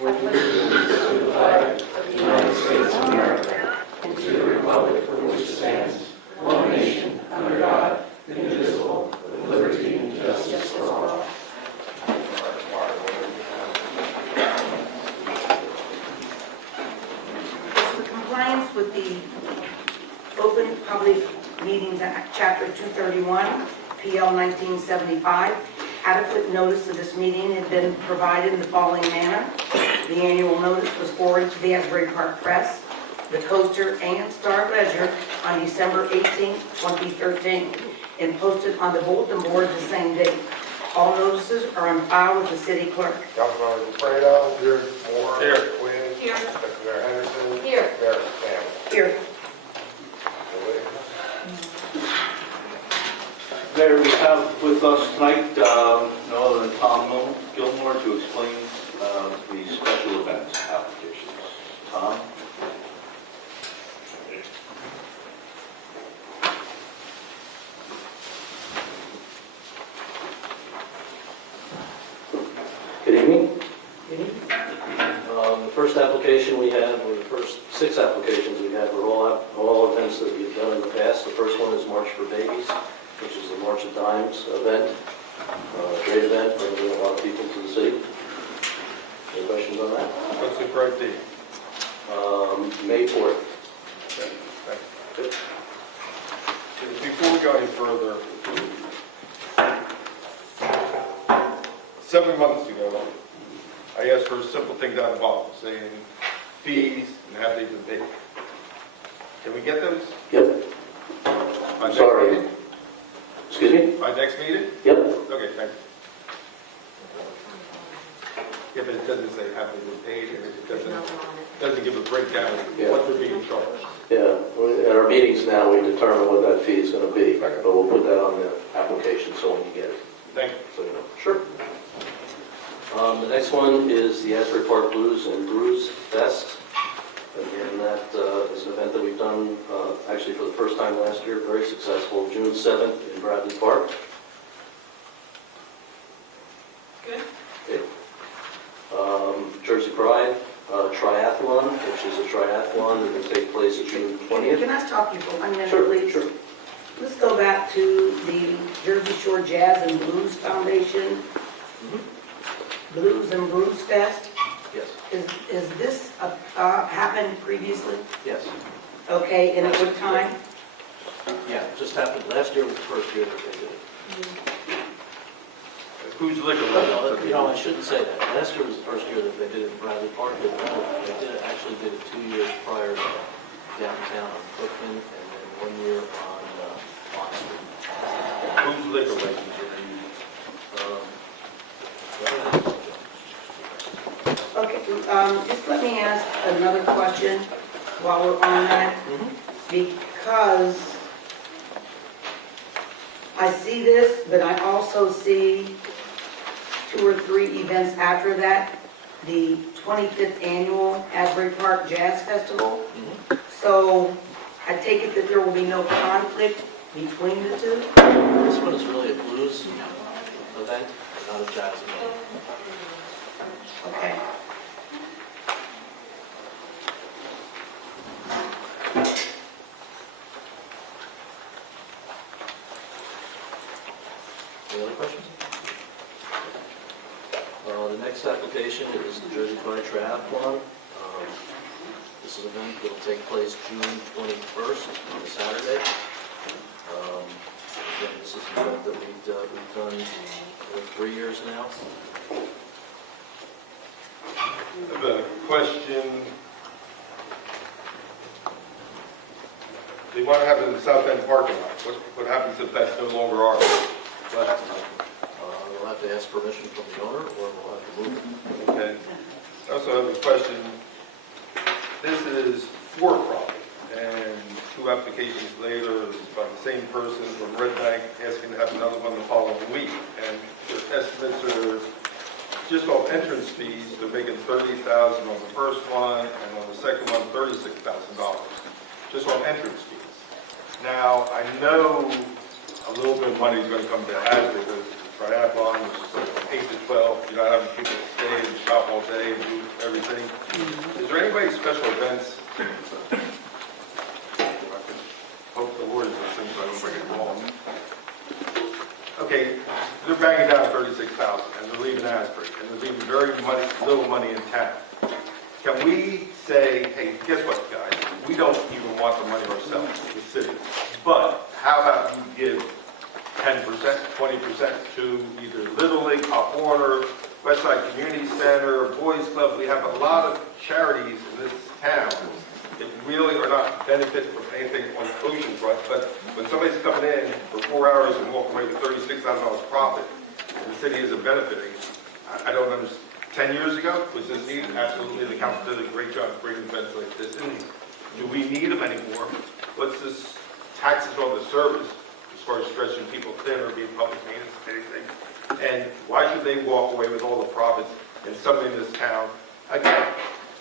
with allegiance to the flag of the United States of America and to the republic for which it stands, one nation, under God, indivisible, with liberty and justice for all. For compliance with the Open Public Meetings Act, Chapter 231, PL 1975, adequate notice of this meeting had been provided in the following manner. The annual notice was forwarded to the Asbury Park Press, the Coaster, and Star Ledger on December 18, 2013, and posted on the bulletin board the same date. All notices are on file with the city clerk. Councilmember Fredo. Here. Moore. Here. Quinn. Here. Secretary Henderson. Here. Mayor Campbell. Here. There we have with us tonight no other than Tom Gilmore to explain the special events applications. Tom? Good evening. The first application we have, or the first 6 applications we have, are all events that we've done in the past. The first one is March for Babies, which is the March of Dimes event. Great event, bringing a lot of people to the city. Any questions on that? What's the correct date? May 4th. Okay, thanks. Before we go any further, 7 months ago, I asked for a simple thing down the bottom, saying fees and have they been paid. Can we get those? Yep. By next Sorry. meeting? Excuse me? By next meeting? Yep. Okay, thank you. Yeah, but it doesn't say have they been paid, and it doesn't give a breakdown of Yeah. what they're being charged. Yeah. At our meetings now, we determine what that fee is going to be, but we'll put that on the application so when you get it. Thank you. So, you know. Sure. The next one is the Asbury Park Blues and Brews Fest. Again, that is an event that we've done actually for the first time last year, very successful, June 7th in Bradley Park. Good. Okay. Jersey Pride Triathlon, which is a triathlon that will take place June 20th. Can I stop you for 1 minute, Sure, please? sure. Let's go back to the Jersey Shore Jazz and Blues Foundation, Blues and Brews Fest. Yes. Is this happened previously? Yes. Okay, and at what time? Yeah, it just happened. Last year was the first year that they did it. Who's liquor Well, license? I shouldn't say that. Last year was the first year that they did it in Bradley Park. They actually did it 2 years prior to downtown on Cookman, and then 1 year on Bond Street. Who's liquor license are they using? Okay, just let me ask another question while we're on that, because I see this, but I also see 2 or 3 events after that, the 25th Annual Asbury Park Jazz Festival. So I take it that there will be no conflict between the two? This one is really a blues event, not a jazz event. Okay. Any other questions? The next application is the Jersey Pride Triathlon. This is an event that will take place June 21st on a Saturday. Again, this is an event that we've done for 3 years now. I have a question. They want to have it in the South End parking lot. What happens if that's no longer ours? We'll have to ask permission from the owner, or we'll have to move it. Okay. I also have a question. This is for profit, and 2 applications later, it's by the same person from Red Bank asking to have another one the following week. And the estimates are just off entrance fees, they're making $30,000 on the first one, and on the second one, $36,000, just on entrance fees. Now, I know a little bit of money is going to come to Asbury, because triathlon, which is like 8 to 12, you're not having people stay and shop all day and do everything. Is there any special events? Hope the Lord is listening so I don't bring it wrong. Okay, they're banging down 36,000 and they're leaving Asbury and they're leaving very little money in town. Can we say, hey, guess what, guys? We don't even want the money ourselves, the city. But how about you give 10%, 20% to either Little League, Pop Warner, Westside Community Center, Boys Club? We have a lot of charities in this town that really are not benefiting from anything on the ocean front. But when somebody's coming in for 4 hours and walking away with $36,000 profit, and the city isn't benefiting, I don't understand. 10 years ago, was this needed? Absolutely. The council did a great job bringing events like this in. Do we need them anymore? What's this taxes on the service as far as stretching people thin or being public maintenance, anything? And why should they walk away with all the profits and somebody in this town? Again,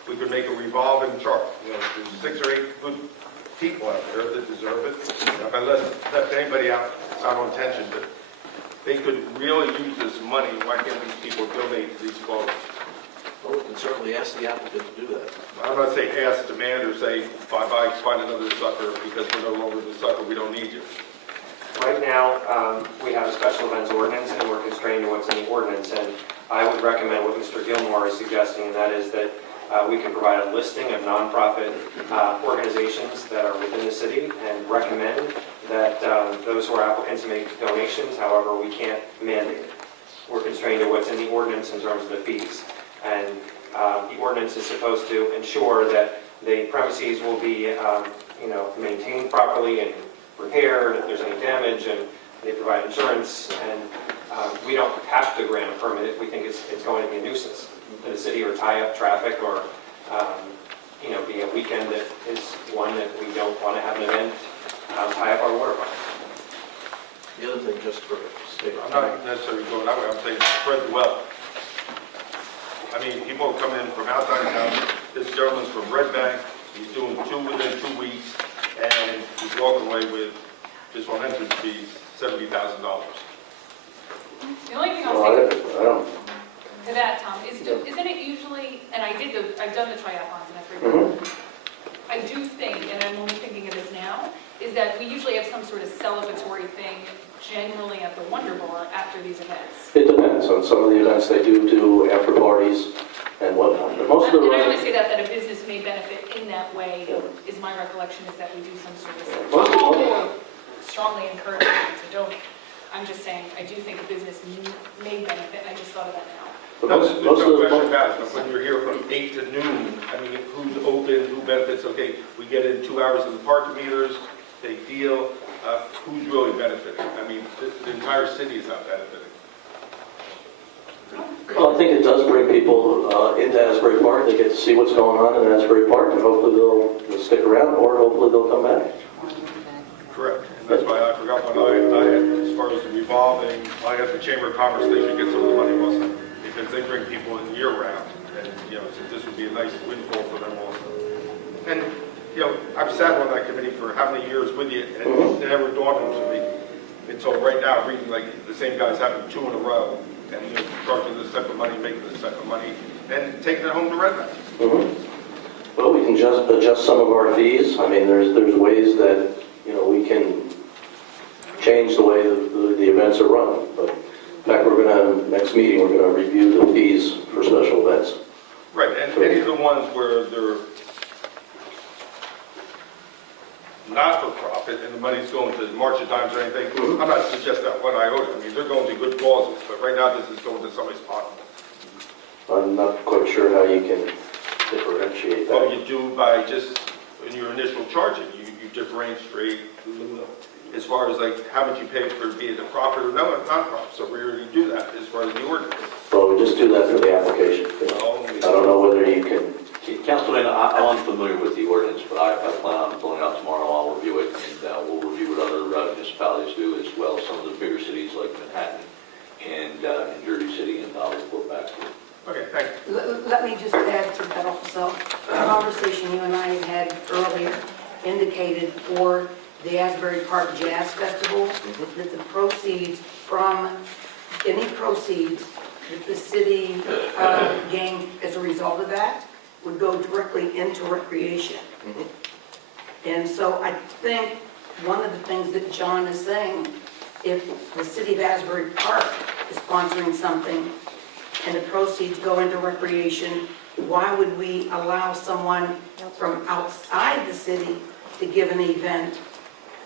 we could make a revolving chart. You know, there's 6 or 8 good people out there that deserve it. If I left anybody out, it's not on tension, but they could really use this money. Why can't these people donate to these causes? Well, we can certainly ask the applicant to do that. I'm not saying ask, demand, or say, bye-bye, find another sucker because we're no longer the sucker, we don't need you. Right now, we have a special events ordinance and we're constrained to what's in the ordinance. And I would recommend what Mr. Gilmore is suggesting, and that is that we can provide a listing of nonprofit organizations that are within the city and recommend that those who are applicants make donations. However, we can't mandate it. We're constrained to what's in the ordinance in terms of the fees. And the ordinance is supposed to ensure that the premises will be maintained properly and repaired if there's any damage, and they provide insurance. And we don't have to grant a permit if we think it's going to be a nuisance to the city or tie up traffic or be a weekend that is one that we don't want to have an event tie up our waterfront. The other thing, just for state. I'm not necessarily going that way, I'm saying spread the wealth. I mean, people come in from outside of town. This gentleman's from Red Bank, he's doing 2 within 2 weeks, and he's walking away with, just on entrance fees, $70,000. The only thing I'll Well, say I don't. to that, Tom, is isn't it usually, and I've done the triathlons and everything. I do think, and I'm only thinking of this now, is that we usually have some sort of celebratory thing generally at the Wonder Bar after these events. It depends on some of the events they do after parties and whatnot. But most of the And I only say that a business may benefit in that way, is my recollection, is that we do some sort of, Most of the- or strongly encourage them to donate. I'm just saying, I do think a business may benefit, I just thought of that now. but No, most there's of no the question about it, but when you're here from 8 to noon, I mean, who's open, who benefits? Okay, we get in 2 hours of the parking meters, big deal. Who's really benefiting? I mean, the entire city is not benefiting. Well, I think it does bring people into Asbury Park. They get to see what's going on in Asbury Park, and hopefully they'll stick around, or hopefully they'll come back. Correct. And that's why I forgot when I had, as far as the revolving, I had the Chamber of Commerce, they should get some of the money also, because they bring people in year round, and, so this would be a nice windfall for them also. And, I've sat on that committee for how many years with you, and it never dawned on me until right now, reading like the same guys having 2 in a row, and charging this type of money, making this type of money, and taking it home to Red Bank. Well, we can just adjust some of our fees. I mean, there's ways that, we can change the way the events are run. But in fact, next meeting, we're going to review the fees for special events. Right, and any of the ones where they're not for profit and the money's going to March of Dimes or anything, I'm not suggesting that one iota. I mean, they're going to good causes, but right now this is going to somebody's pocket. I'm not quite sure how you can differentiate that. Well, you do by just, in your initial charging, you differentiate as far as like how much you pay for be it a profit or non-profit. So we already do that as far as the ordinance. Well, we just do that for the application. I don't know whether you can. Councilman, I'm unfamiliar with the ordinance, but I plan on pulling it out tomorrow. I'll review it, and we'll review what other municipalities do, as well as some of the bigger cities like Manhattan and Jersey City, and I'll report back to you. Okay, thank you. Let me just add to that also. The conversation you and I had earlier indicated for the Asbury Park Jazz Festival that the proceeds from any proceeds that the city gained as a result of that would go directly into recreation. And so I think one of the things that John is saying, if the city of Asbury Park is sponsoring something and the proceeds go into recreation, why would we allow someone from outside the city to give an event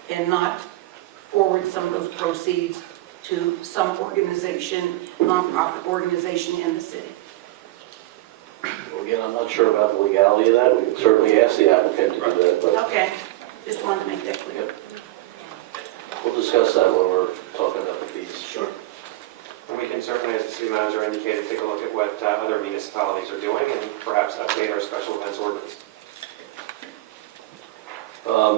and not forward some of those proceeds to some organization, nonprofit organization in the city? Well, again, I'm not sure about the legality of that. We can certainly ask the applicant to do that, but Okay, just wanted to make that clear. we'll discuss that when we're talking about the fees. Sure. And we can certainly, as the city manager indicated, take a look at what other municipalities are doing and perhaps update our special events ordinance.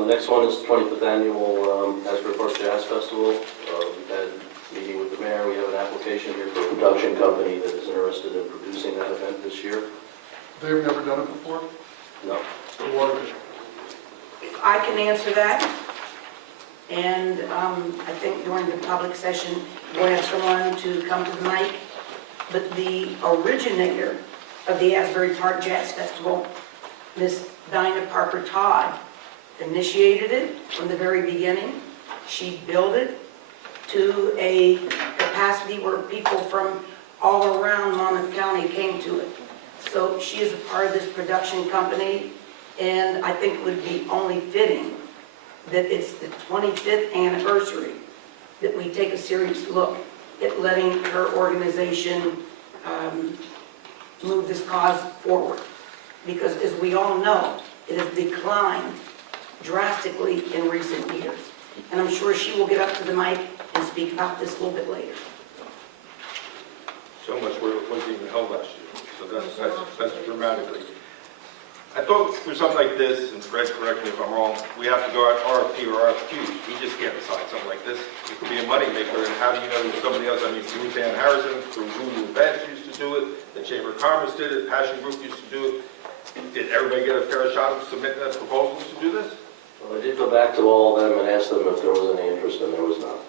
Next one is the 25th annual Asbury Park Jazz Festival. We've had a meeting with the mayor. We have an application here for a production company that is interested in producing that event this year. They've never done it before? No. If I can answer that, and I think during the public session, we'll have someone to come to the mic, but the originator of the Asbury Park Jazz Festival, Miss Dinah Parker Todd, initiated it from the very beginning. She built it to a capacity where people from all around Monmouth County came to it. So she is a part of this production company, and I think it would be only fitting that it's the 25th anniversary that we take a serious look at letting her organization move this cause forward. Because as we all know, it has declined drastically in recent years. And I'm sure she will get up to the mic and speak about this a little bit later. So much where it wasn't even held last year, so that's dramatically. I thought for something like this, and Fred, correct me if I'm wrong, we have to go out RFP or RFQ. We just can't decide something like this. It could be a moneymaker, and how do you know that somebody else, I mean, Ruth Ann Harrison, through Voodoo Events used to do it, the Chamber of Commerce did it, Passion Group used to do it. Did everybody get a fair shot of submitting their proposals to do this? Well, I did go back to all of them and ask them if there was any interest, and there was not.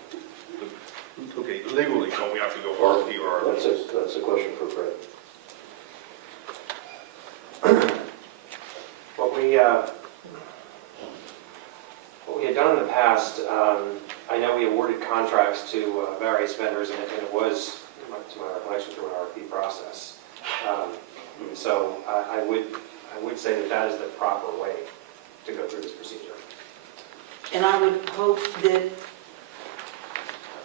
Okay, legally, don't we have to go RFP or RFQ? That's a question for Fred. What we had done in the past, I know we awarded contracts to various vendors, and it was, to my recollection, through an RFP process. So I would say that that is the proper way to go through this procedure. And I would hope that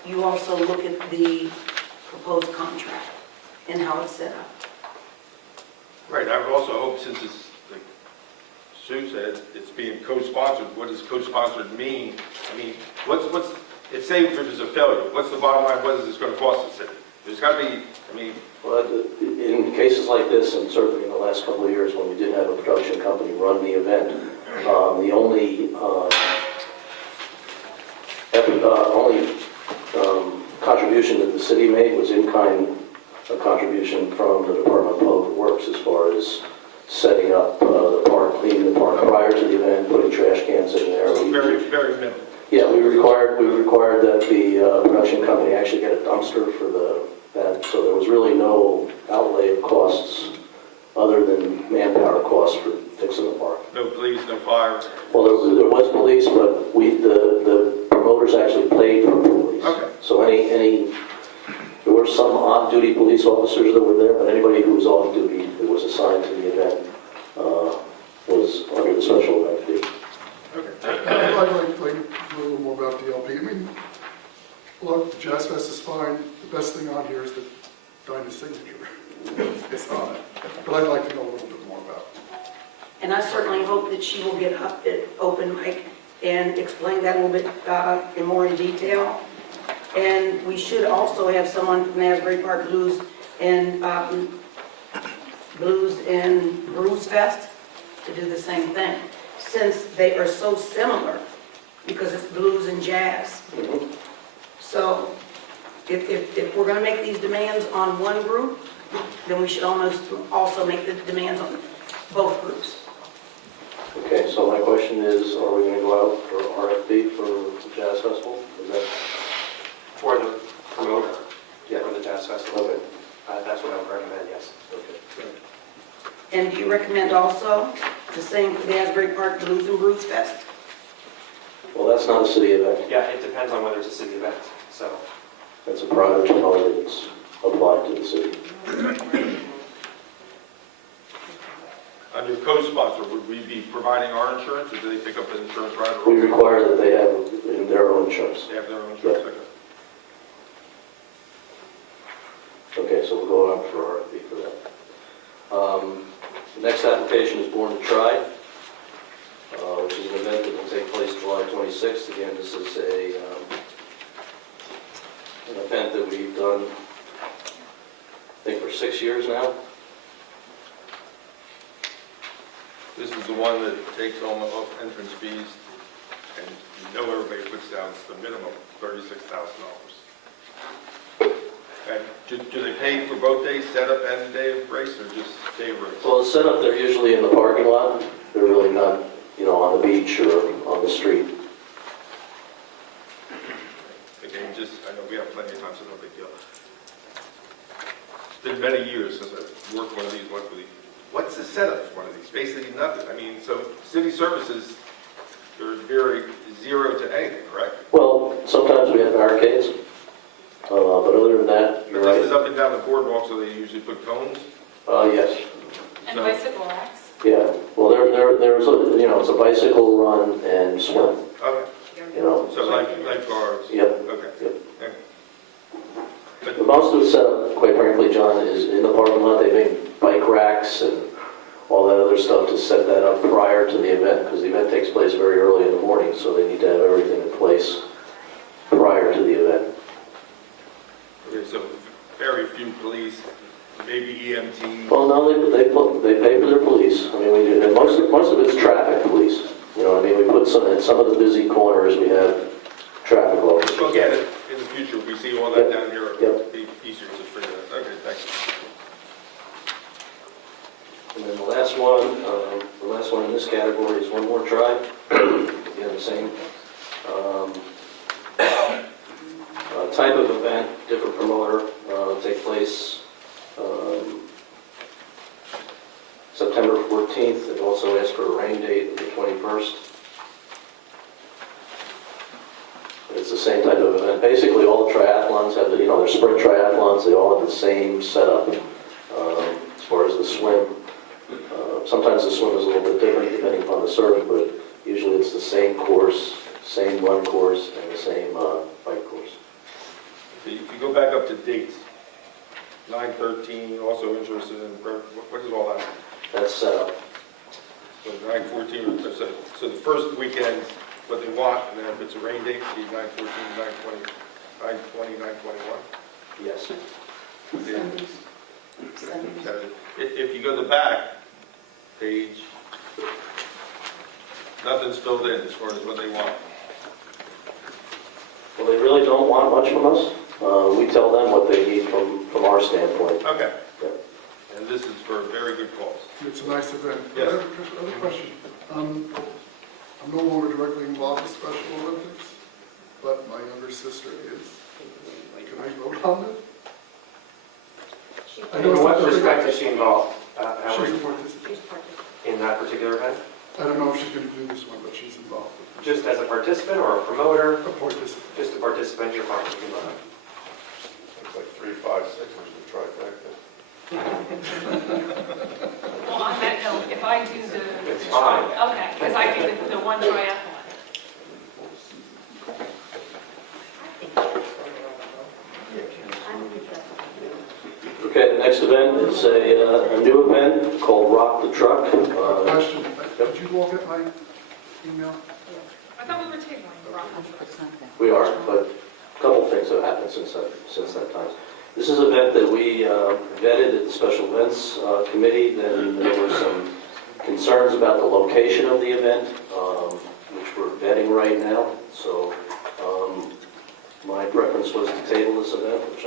you also look at the proposed contract and how it's set up. Right, I would also hope, since it's, like Sue said, it's being co-sponsored, what does co-sponsored mean? I mean, it's say if there's a failure, what's the bottom line, what is this going to cost the city? There's got to be, I mean... Well, in cases like this, and certainly in the last couple of years when we did have a production company run the event, the only contribution that the city made was in-kind contribution from the Department of Public Works as far as setting up the park, cleaning the park prior to the event, putting trash cans in there. Very, very minimal. Yeah, we required that the production company actually get a dumpster for that, so there was really no outlay of costs other than manpower costs for fixing the park. No police, no fire. Well, there was police, but the promoters actually paid for police. Okay. So there were some on-duty police officers that were there, but anybody who was off-duty that was assigned to the event was under the special event fee. Okay. I'd like to know a little more about the LP. I mean, look, the Jazz Fest is fine. The best thing on here is the Dinah's signature. It's on it. But I'd like to know a little bit more about it. And I certainly hope that she will get up at open mic and explain that a little bit in detail. And we should also have someone from Asbury Park Blues and Brews Fest to do the same thing, since they are so similar, because it's blues and jazz. So if we're going to make these demands on one group, then we should almost also make the demands on both groups. Okay, so my question is, are we going to go out for RFP for the Jazz Festival? Is that For the promoter. Yeah. for the Jazz Festival. Okay. That's what I would recommend, yes. Okay. And do you recommend also the same for the Asbury Park Blues and Brews Fest? Well, that's not a city event. Yeah, it depends on whether it's a city event, so. That's a private holiday that's applied to the city. Under co-sponsor, would we be providing our insurance, or do they pick up the insurance right We away? require that they have in their own insurance. They have their own insurance, okay. Okay, so we'll go on for RFP for that. The next application is Born to Try, which is an event that will take place July 26th. Again, this is an event that we've done, I think, for 6 years now. This is the one that takes off entrance fees, and you know everybody puts down the minimum, $36,000. And do they pay for both days, setup and day of race, or just day of race? Well, the setup, they're usually in the parking lot. They're really not, on the beach or on the street. Again, I know we have plenty of time, so no big deal. It's been many years since I've worked one of these. What's the setup for one of these? Basically nothing. I mean, so city services, they're very zero to anything, correct? Well, sometimes we have barricades, but other than that, you're But this is right. up and down the boardwalk, so they usually put cones? Yes. And So- bicycle racks. Yeah, well, there's a, it's a bicycle run and swim, Okay, so lifeguards? Yep. Okay. Yep. Okay. But most of the setup, quite frankly, John, is in the parking lot. They make bike racks and all that other stuff to set that up prior to the event, because the event takes place very early in the morning, so they need to have everything in place prior to the event. Okay, so very few police, maybe EMT. Well, no, they pay for their police. I mean, we do, and most of it's traffic police. You know what I mean? We put in some of the busy corners, we have traffic officers. We'll get it in the future, if we see all that down here, Yep. it'll be easier to figure that. Okay, thanks. And then the last one in this category is One More Try. Again, the same type of event, different promoter, take place September 14th. They've also asked for a rain date of the 21st. But it's the same type of event. Basically, all the triathlons have, they're sprint triathlons. They all have the same setup as far as the swim. Sometimes the swim is a little bit different depending upon the surf, but usually it's the same course, same run course, and the same bike course. If you go back up to dates, 9/13, also interested in, what is all that? That's set up. So 9/14, so the first weekend, what they want, and then if it's a rain date, it'd be 9/14, 9/20, 9/21. Yes. If you go to the back page, nothing's filled in as far as what they want. Well, they really don't want much from us. We tell them what they need from our standpoint. Okay. Yeah. And this is for a very good cause. It's a nice event. Yes. I have another question. I'm no longer directly involved with Special Olympics, but my younger sister is. Can I vote on it? I know In it's what not respect is she involved? She's a participant. In that particular event? I don't know if she's going to do this one, but she's involved. Just as a participant or a promoter? A participant. Just a participant, you're fine. You can vote. It's like 3, 5, 6, there's the trifecta. Well, on that note, if I do the... It's fine. Okay, because I do the one triathlon. Okay, the next event is a new event called Rock the Truck. Question, did you all get my email? I thought we were tabling the rock concert. We are, but a couple things have happened since that time. This is an event that we vetted at the Special Events Committee. Then there were some concerns about the location of the event, which we're vetting right now. So my preference was to table this event, which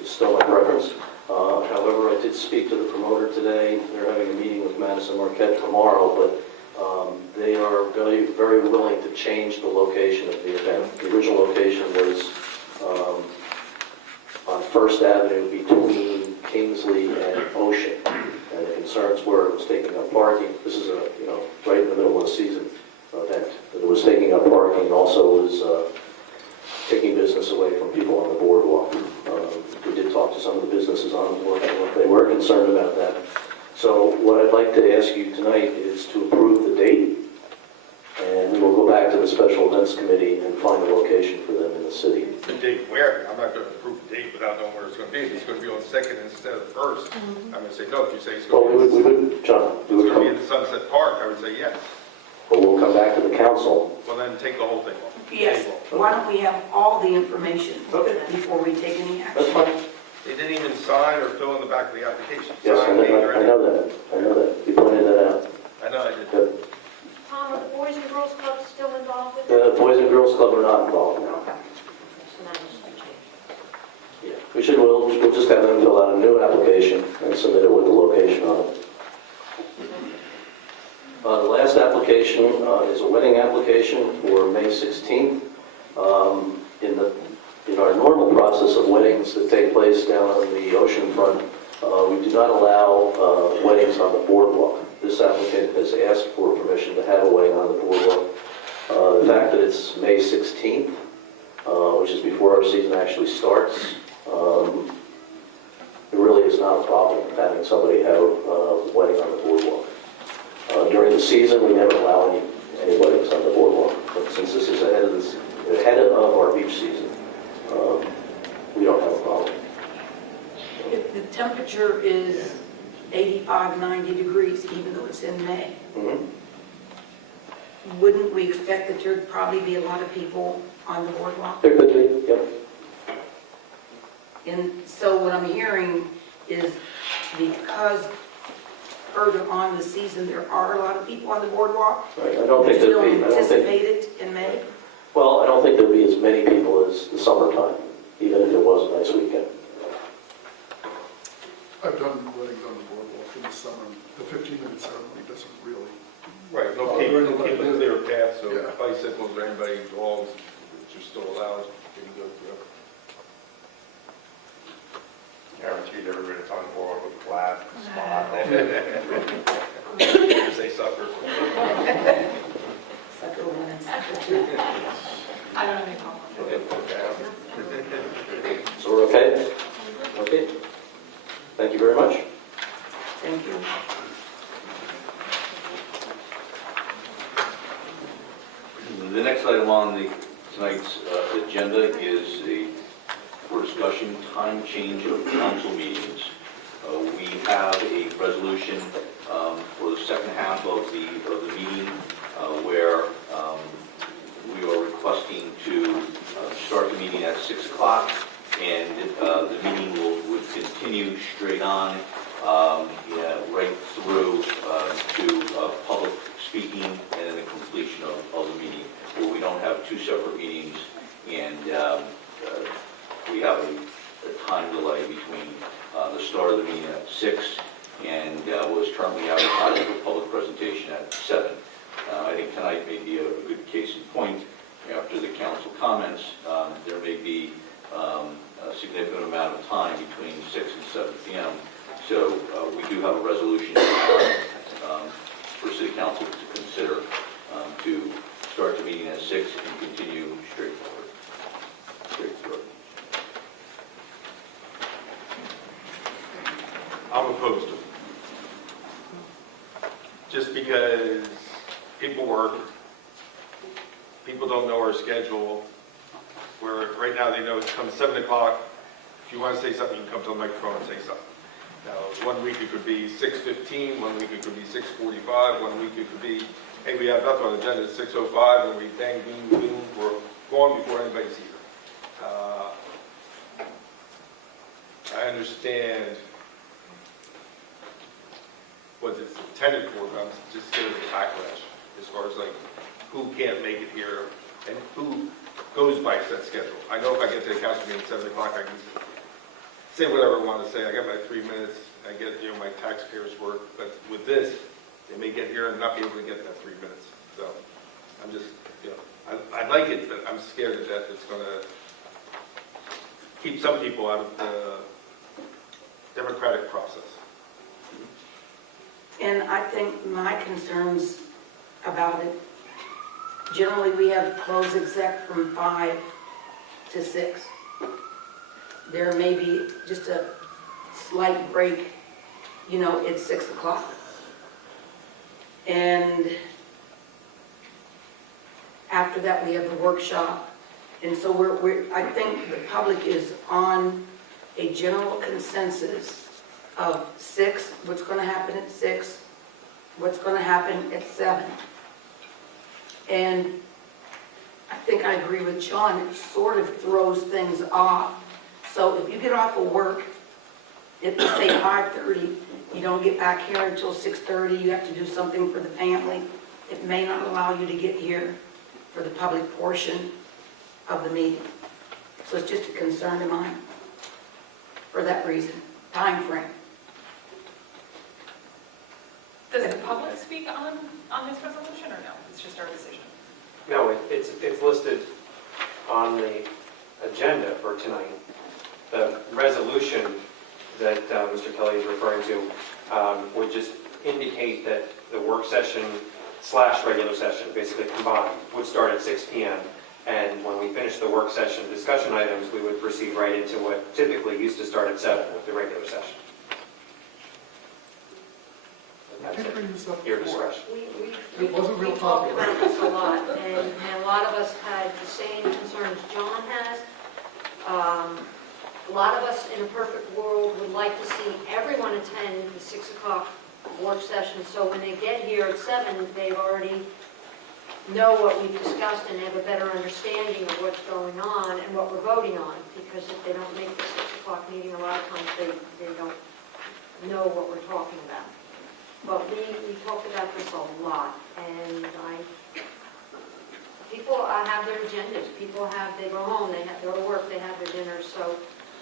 is still my preference. However, I did speak to the promoter today. They're having a meeting with Madison Marquette tomorrow, but they are very, very willing to change the location of the event. The original location was on First Avenue between Kingsley and Ocean. And the concerns were it was taking up parking. This is right in the middle of the season event. It was taking up parking and also was taking business away from people on the boardwalk. We did talk to some of the businesses on the boardwalk. They were concerned about that. So what I'd like to ask you tonight is to approve the date, and we will go back to the Special Events Committee and find a location for them in the city. The date where? I'm not going to approve the date without knowing where it's going to be. If it's going to be on the 2nd instead of the 1st, I'm going to say no. If you say it's Well, going to be, John, it's going to be in Sunset Park, I would say yes. but we'll come back to the council. Well, then take the whole thing off. Yes, why don't we have all the information Okay. before we take any That's action? fine. They didn't even sign or fill in the back of the application. Yes, I Sign, date, or anything. know that. I know that. You pointed that out. I know I did. The, Tom, are the Boys and Girls Club still involved with it? the Boys and Girls Club are not involved now. So that needs to be changed. Yeah. We'll just have them fill out a new application and submit it with the location on it. The last application is a wedding application for May 16th. In our normal process of weddings that take place down on the ocean front, we do not allow weddings on the boardwalk. This applicant has asked for permission to have a wedding on the boardwalk. The fact that it's May 16th, which is before our season actually starts, it really is not a problem having somebody have a wedding on the boardwalk. During the season, we never allow any weddings on the boardwalk. But since this is ahead of our beach season, we don't have a problem. If the temperature is 85, 90 degrees, even though it's in May, Mm-hmm. wouldn't we expect that there'd probably be a lot of people on the boardwalk? There could be, yep. And so what I'm hearing is because further on the season, there are a lot of people on the boardwalk. Right. I don't think Still there'd be. anticipated in May? Well, I don't think there'd be as many people as the summertime, even if it was a nice weekend. I've done weddings on the boardwalk in the summer. The 15-minute ceremony doesn't really. Right, no Oh, keep we're in no the keep a business. clear path, so Yeah. bicycles or anybody, dogs, which are still allowed, can go through. Guaranteed everybody that's on board with a clap, smile. Say sucker. Sucker one and sucker two. I don't have any problem. So we're okay? Okay. Thank you very much. Thank you. The next item on tonight's agenda is for discussion, time change of council meetings. We have a resolution for the second half of the meeting where we are requesting to start the meeting at 6 o'clock, and the meeting would continue straight on right through to public speaking and then the completion of the meeting, where we don't have two separate meetings and we have a time delay between the start of the meeting at 6 and what is currently advertised for public presentation at 7. I think tonight may be a good case in point. After the council comments, there may be a significant amount of time between 6 and 7 p.m. So we do have a resolution for City Council to consider to start the meeting at 6 and continue straight through. I'm opposed to it. Just because people work, people don't know our schedule, where right now they know it comes 7 o'clock. If you want to say something, you can come to the microphone and say something. Now, 1 week it could be 6:15, 1 week it could be 6:45, 1 week it could be, hey, we have nothing on the agenda, it's 6:05, and we bang, boom, boom, we're gone before anybody's here. I understand what it's intended for, but I'm just scared of the backlash as far as like who can't make it here and who goes by set schedule. I know if I get to the council meeting at 7 o'clock, I can say whatever I want to say. I got my 3 minutes. I get, my taxpayers' work. But with this, they may get here and not be able to get that 3 minutes. So I'm just, I like it, but I'm scared that it's going to keep some people out of the democratic process. And I think my concerns about it, generally we have closed exec from 5 to 6. There may be just a slight break, you know, at 6 o'clock. And after that, we have the workshop. And so I think the public is on a general consensus of 6, what's going to happen at 6, what's going to happen at 7. And I think I agree with John, it sort of throws things off. So if you get off of work at, let's say, 5:30, you don't get back here until 6:30, you have to do something for the family, it may not allow you to get here for the public portion of the meeting. So it's just a concern of mine for that reason, time frame. Does the public speak on this resolution or no? It's just our decision? No, it's listed on the agenda for tonight. The resolution that Mr. Kelly is referring to would just indicate that the work session / regular session, basically combined, would start at 6 p.m. And when we finish the work session discussion items, we would proceed right into what typically used to start at 7 with the regular session. I That's did bring it. this up Your before. discretion. It wasn't real We talked popular. about this a lot, and a lot of us had the same concerns John has. A lot of us in a perfect world would like to see everyone attend the 6 o'clock work session, so when they get here at 7, they've already know what we've discussed and have a better understanding of what's going on and what we're voting on, because if they don't make the 6 o'clock meeting, a lot of times they don't know what we're talking about. But we talked about this a lot, and people have their agendas, they go home, they go to work, they have their dinners, so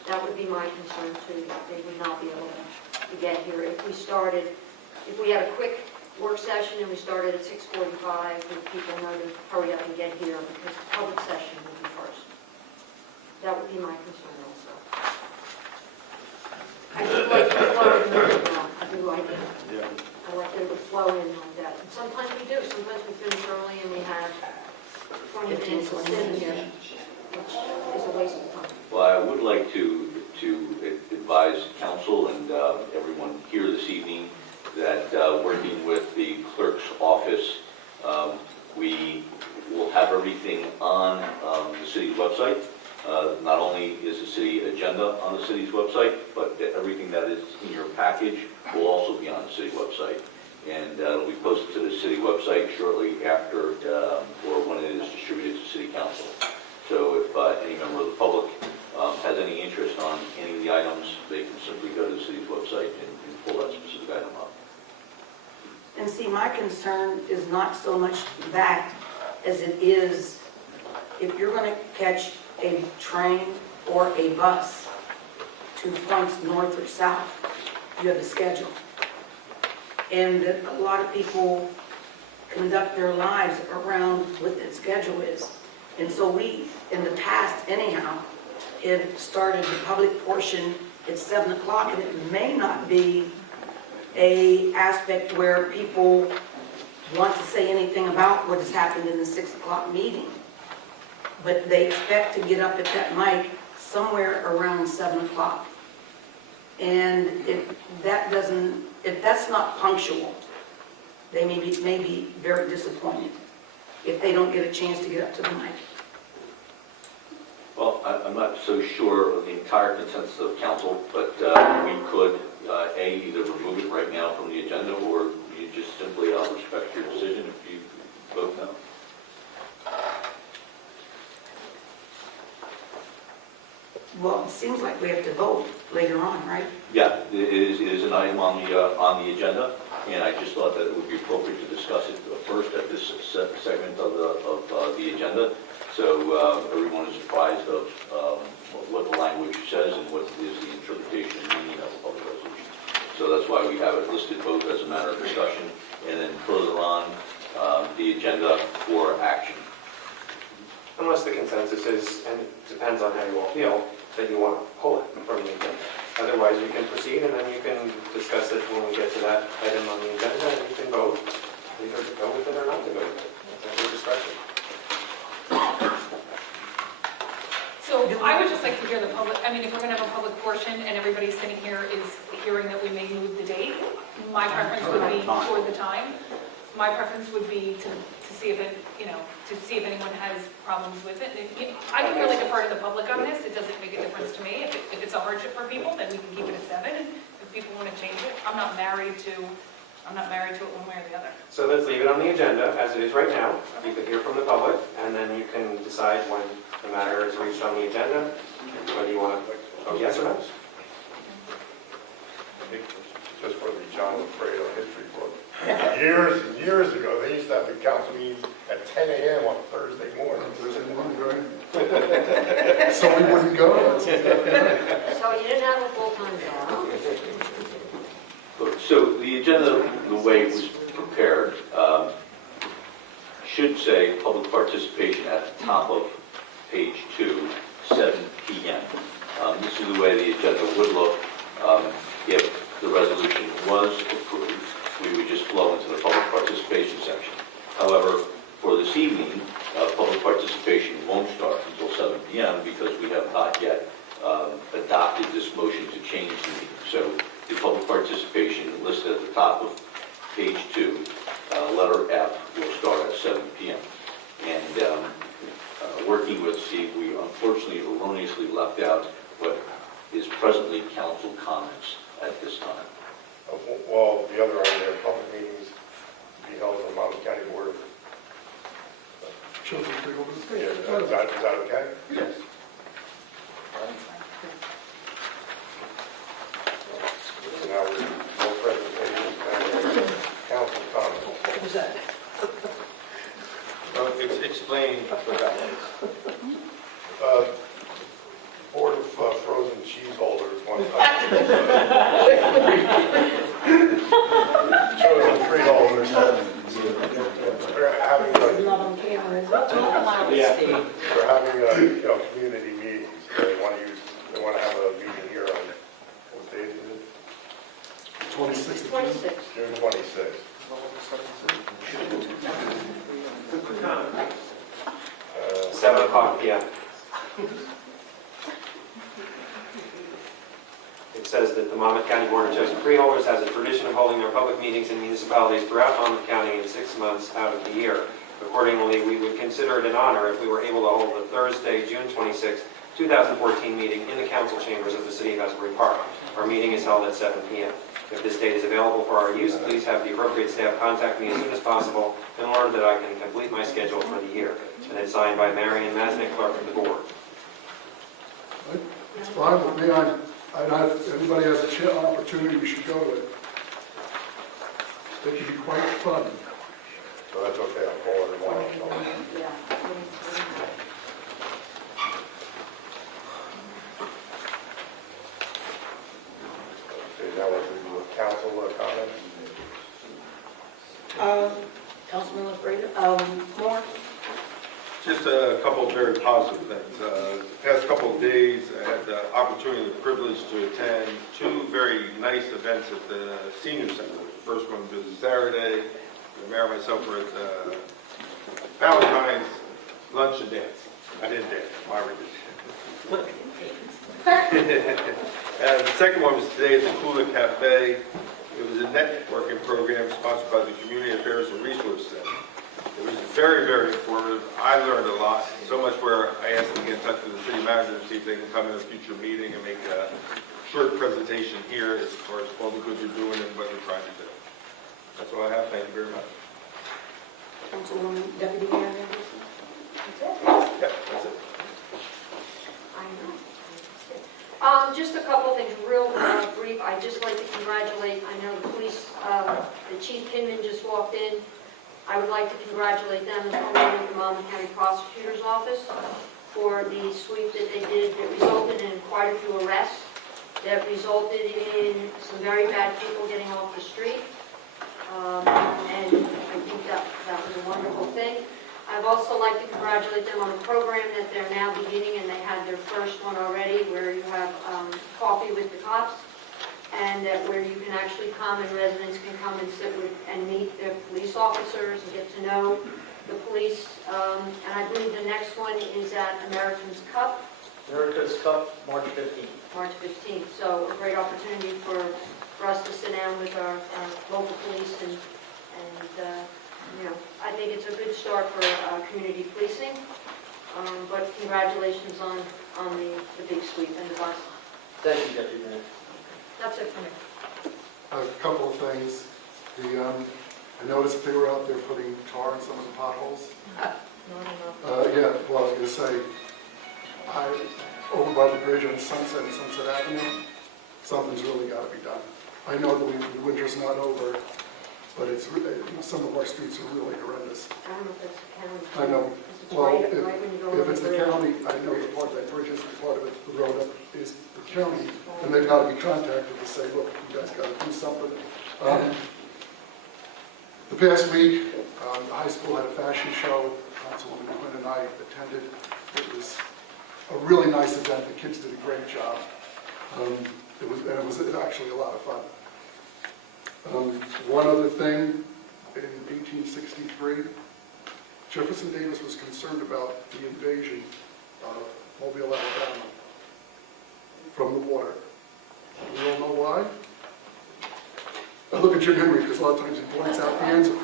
that would be my concern too, that they would not be able to get here. If we had a quick work session and we started at 6:45, would people know to hurry up and get here, because the public session would be first. That would be my concern also. I do like the flow in the meeting, I do like it. Yeah. I like there to flow in like that. And sometimes we do. Sometimes we finish early and we have 20 minutes of sitting here, which is a waste of time. Well, I would like to advise council and everyone here this evening that working with the clerk's office, we will have everything on the city's website. Not only is the city agenda on the city's website, but everything that is in your package will also be on the city website. And it'll be posted to the city website shortly after or when it is distributed to city council. So if any member of the public has any interest on any of the items, they can simply go to the city's website and pull that specific item up. And see, my concern is not so much that as it is, if you're going to catch a train or a bus to points north or south, you have a schedule. And a lot of people conduct their lives around what that schedule is. And so we, in the past anyhow, have started the public portion at 7 o'clock, and it may not be a aspect where people want to say anything about what has happened in the 6 o'clock meeting. But they expect to get up at that mic somewhere around 7 o'clock. And if that's not punctual, they may be very disappointed if they don't get a chance to get up to the mic. Well, I'm not so sure of the entire consensus of council, but we could, either remove it right now from the agenda, or you just simply, I'll respect your decision if you vote no. Well, it seems like we have to vote later on, right? Yeah, it is an item on the agenda, and I just thought that it would be appropriate to discuss it first at this segment of the agenda, so everyone is apprised of what the language says and what is the interpretation and meaning of the public resolution. So that's why we have it listed both as a matter of discussion and then further on the agenda for action. Unless the consensus is, and it depends on how you all feel, that you want to pull it from the agenda. Otherwise, you can proceed, and then you can discuss it when we get to that item on the agenda, and you can vote either to go with it or not to go with it. That's your discretion. So I would just like to hear the public, I mean, if we're going to have a public portion and everybody sitting here is hearing that we may move the date, my preference would be for the time. My preference would be to see if it, to see if anyone has problems with it. I can really defer to the public on this. It doesn't make a difference to me. If it's a hardship for people, then we can keep it at 7. If people want to change it, I'm not married to it one way or the other. So let's leave it on the agenda as it is right now. You can hear from the public, and then you can decide when the matter is reached on the agenda, whether you want to vote yes or no. Just for the John Alfredo history book. Years and years ago, they used to have the council meetings at 10 a.m. on Thursday morning. So we wouldn't go. So you didn't have a full-time job? So the agenda, the way it was prepared, should say public participation at the top of page 2, 7 p.m. This is the way the agenda would look if the resolution was approved. We would just flow into the public participation section. However, for this evening, public participation won't start until 7 p.m. because we have not yet adopted this motion to change the meeting. So the public participation listed at the top of page 2, letter F, will start at 7 p.m. And working with Steve, we unfortunately erroneously left out what is presently council comments at this time. Well, the other item there, public meetings to be held on Monmouth County Board of. Children's Day over the Yeah, is that okay? Yes. So now we're no presentation and council comments. What was that? No, it's explain what that is. Board of frozen cheese holders, one chosen free holders. They're having Not on camera, is it? they're having community meetings. They want to have a meeting here on, what date is it? 26th. 26. June 26th. 7:00 p.m. It says that the Monmouth County Board of Chosen Freeholders has a tradition of holding their public meetings in municipalities throughout Monmouth County in 6 months out of the year. Accordingly, we would consider it an honor if we were able to hold the Thursday, June 26, 2014 meeting in the council chambers of the City of Asbury Park. Our meeting is held at 7 p.m. If this date is available for our use, please have the appropriate staff contact me as soon as possible in order that I can complete my schedule for the year. And it's signed by Marion Masnick, clerk of the board. It's fine with me. If anybody has an opportunity, we should go to it. It can be quite fun. So that's okay, I'll call it tomorrow. Yeah. Okay, now we'll do council comments. Councilman Alfredo, more? Just a couple of very positive things. The past couple of days, I had the opportunity and privilege to attend 2 very nice events at the Senior Center. The first one was Saturday. The mayor and myself were at the Valentine's lunch and dance. I didn't dance, Myra did. And the second one was today at the Kula Cafe. It was a networking program sponsored by the Community Affairs and Resource Center. It was very, very informative. I learned a lot, so much where I asked them to get in touch with the city manager to see if they can come in a future meeting and make a short presentation here as far as all the good you're doing and what you're trying to do. That's all I have. Thank you very much. Councilwoman Deputy Mayor Anderson? Yeah, that's it. I know. Just a couple things, real brief. I'd just like to congratulate, I know the police, the Chief Kinman just walked in. I would like to congratulate them along with the Monmouth County Prosecutor's Office for the sweep that they did that resulted in quite a few arrests, that resulted in some very bad people getting off the street. And I think that was a wonderful thing. I'd also like to congratulate them on a program that they're now beginning, and they had their first one already, where you have coffee with the cops, and that where you can actually come and residents can come and sit with and meet the police officers and get to know the police. And I believe the next one is at America's Cup, America's Cup, March 15th. March 15th. So a great opportunity for us to sit down with our local police and you know, I think it's a good start for community policing. But congratulations on the big sweep and the bus. Thank you, Deputy Mayor. That's it for me. A couple of things. I noticed they were out there putting tar in some of the potholes. Yeah, well, I was going to say, over by the bridge on Sunset and Sunset Avenue, something's really got to be done. I know the winter's not over, but it's some of our streets are really horrendous. I don't know if that's the county. I know. It's Well, right when you go over if it's the bridge. county, I know the part of that bridge is part of it, the road up is the county, and they've got to be contacted to say, look, you guys got to do something. The past week, the high school had a fashion show. Councilwoman Quinn and I attended. It was a really nice event. The kids did a great job. It was actually a lot of fun. One other thing, in 1863, Jefferson Davis was concerned about the invasion of Mobile, Alabama from the water. We all know why? I look at Jim Henry because a lot of times he points out the answer.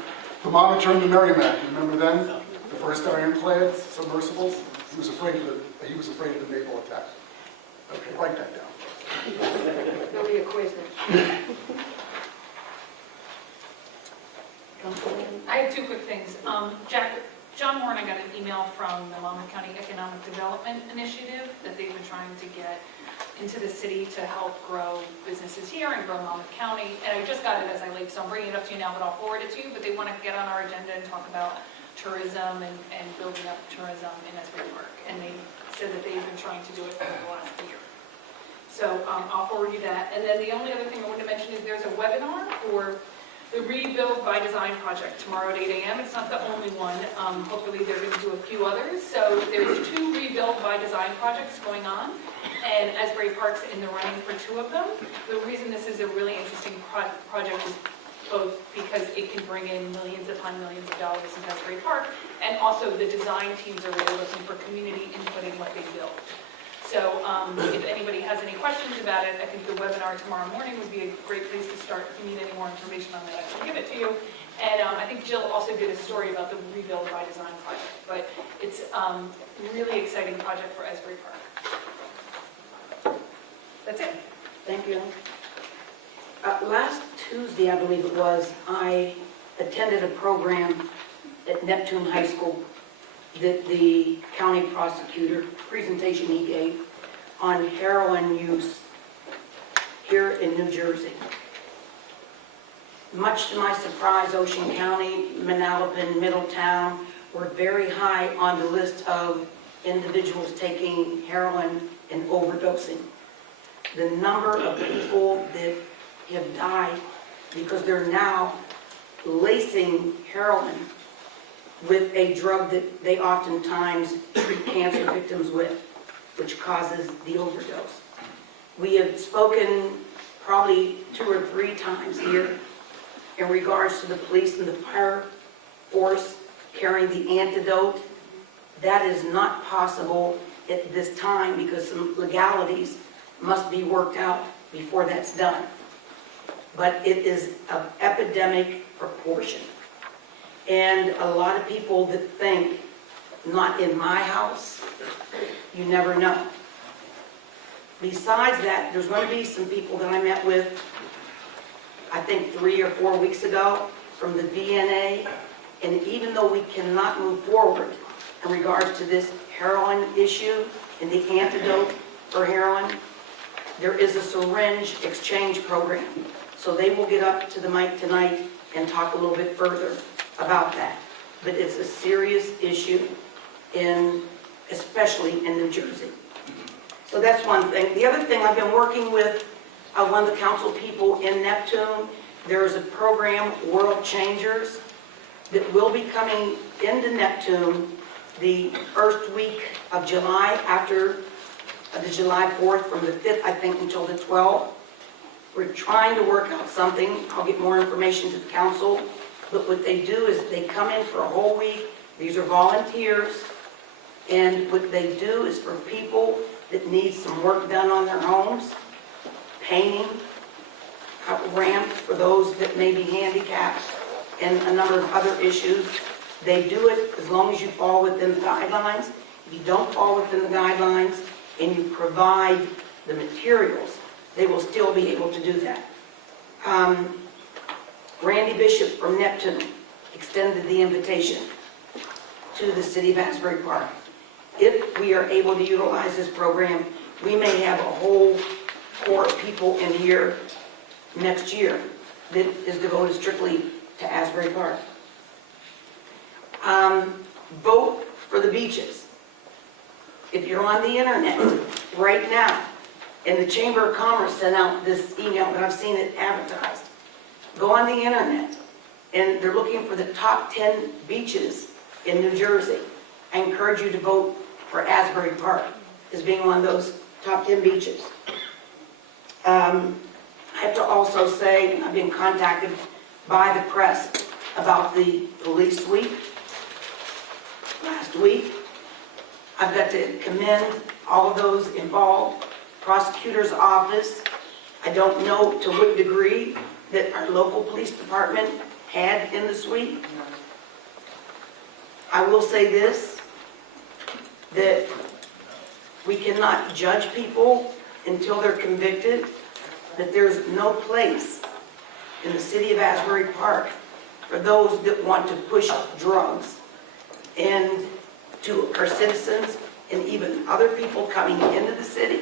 The Monitor and the Merrimack, you remember them? The first ironclad submersibles? He was afraid of the naval attack. Okay, write that down. There'll be a quiz then. I have two quick things. John Moore and I got an email from the Monmouth County Economic Development Initiative that they've been trying to get into the city to help grow businesses here and grow Monmouth County. And I just got it as I leave, so I'm bringing it up to you now, but I'll forward it to you. But they want to get on our agenda and talk about tourism and building up tourism in Asbury Park. And they said that they've been trying to do it for the last year. So I'll forward you that. And then the only other thing I wanted to mention is there's a webinar for the Rebuild by Design project tomorrow at 8 a.m. It's not the only one. Hopefully they're going to do a few others. So there's 2 Rebuild by Design projects going on, and Asbury Park's in the running for 2 of them. The reason this is a really interesting project is both because it can bring in millions upon millions of dollars into Asbury Park, and also the design teams are really looking for community input in what they build. So if anybody has any questions about it, I think the webinar tomorrow morning would be a great place to start. If you need any more information on that, I can give it to you. And I think Jill also did a story about the Rebuild by Design project. But it's a really exciting project for Asbury Park. That's it. Thank you. Last Tuesday, I believe it was, I attended a program at Neptune High School that the county prosecutor, presentation he gave on heroin use here in New Jersey. Much to my surprise, Ocean County, Manalapan, Middletown were very high on the list of individuals taking heroin and overdosing. The number of people that have died because they're now lacing heroin with a drug that they oftentimes treat cancer victims with, which causes the overdose. We have spoken probably 2 or 3 times here in regards to the police and the fire force carrying the antidote. That is not possible at this time because some legalities must be worked out before that's done. But it is of epidemic proportion. And a lot of people that think, not in my house, you never know. Besides that, there's going to be some people that I met with, I think 3 or 4 weeks ago, from the VNA, and even though we cannot move forward in regards to this heroin issue and the antidote for heroin, there is a syringe exchange program. So they will get up to the mic tonight and talk a little bit further about that. But it's a serious issue, especially in New Jersey. So that's one thing. The other thing, I've been working with one of the council people in Neptune. There is a program, World Changers, that will be coming into Neptune the first week of July, after the July 4th, from the 5th, I think, until the 12th. We're trying to work out something. I'll get more information to the council. But what they do is they come in for a whole week. These are volunteers. And what they do is for people that need some work done on their homes, painting, ramps for those that may be handicapped, and a number of other issues. They do it as long as you fall within the guidelines. If you don't fall within the guidelines and you provide the materials, they will still be able to do that. Randy Bishop from Neptune extended the invitation to the city of Asbury Park. If we are able to utilize this program, we may have a whole core of people in here next year that is devoted strictly to Asbury Park. Vote for the beaches. If you're on the internet right now, and the Chamber of Commerce sent out this email, but I've seen it advertised. Go on the internet, and they're looking for the top 10 beaches in New Jersey. I encourage you to vote for Asbury Park as being one of those top 10 beaches. I have to also say, and I've been contacted by the press about the police sweep last week. I've got to commend all of those involved. Prosecutor's office, I don't know to what degree that our local police department had in the sweep. I will say this, that we cannot judge people until they're convicted, that there's no place in the city of Asbury Park for those that want to push drugs and to our citizens and even other people coming into the city.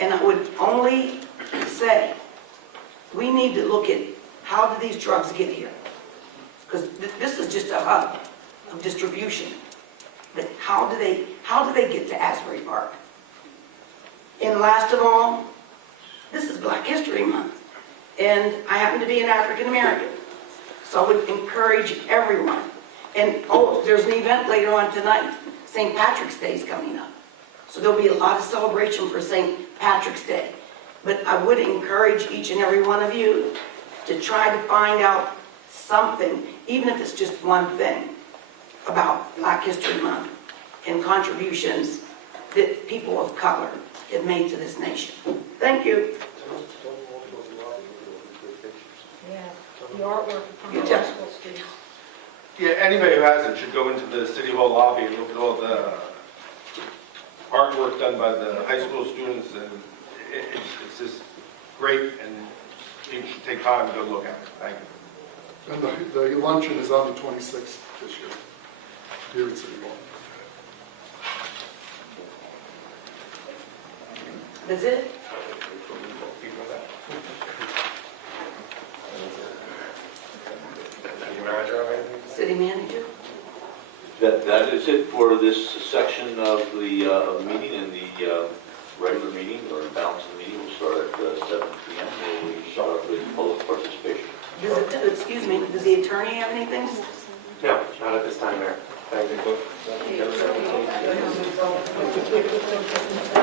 And I would only say, we need to look at how do these drugs get here? Because this is just a hub of distribution. But how do they get to Asbury Park? And last of all, this is Black History Month. And I happen to be an African American. So I would encourage everyone. And oh, there's an event later on tonight. St. Patrick's Day is coming up. So there'll be a lot of celebration for St. Patrick's Day. But I would encourage each and every one of you to try to find out something, even if it's just one thing, about Black History Month and contributions that people of color have made to this nation. Thank you. Yeah, the artwork from the Good job. high school students. Yeah, anybody who hasn't should go into the City Hall lobby and look at all the artwork done by the high school students, and it's just great, and people should take time to go look at it. Thank you. And the luncheon is on the 26th this year, here at City Hall. That's it? City manager? That is it for this section of the meeting, and the regular meeting, or balance of the meeting, will start at 7 p.m. where we start with public participation. Excuse me, does the attorney have anything? No, not at this time, Mayor. Thank you.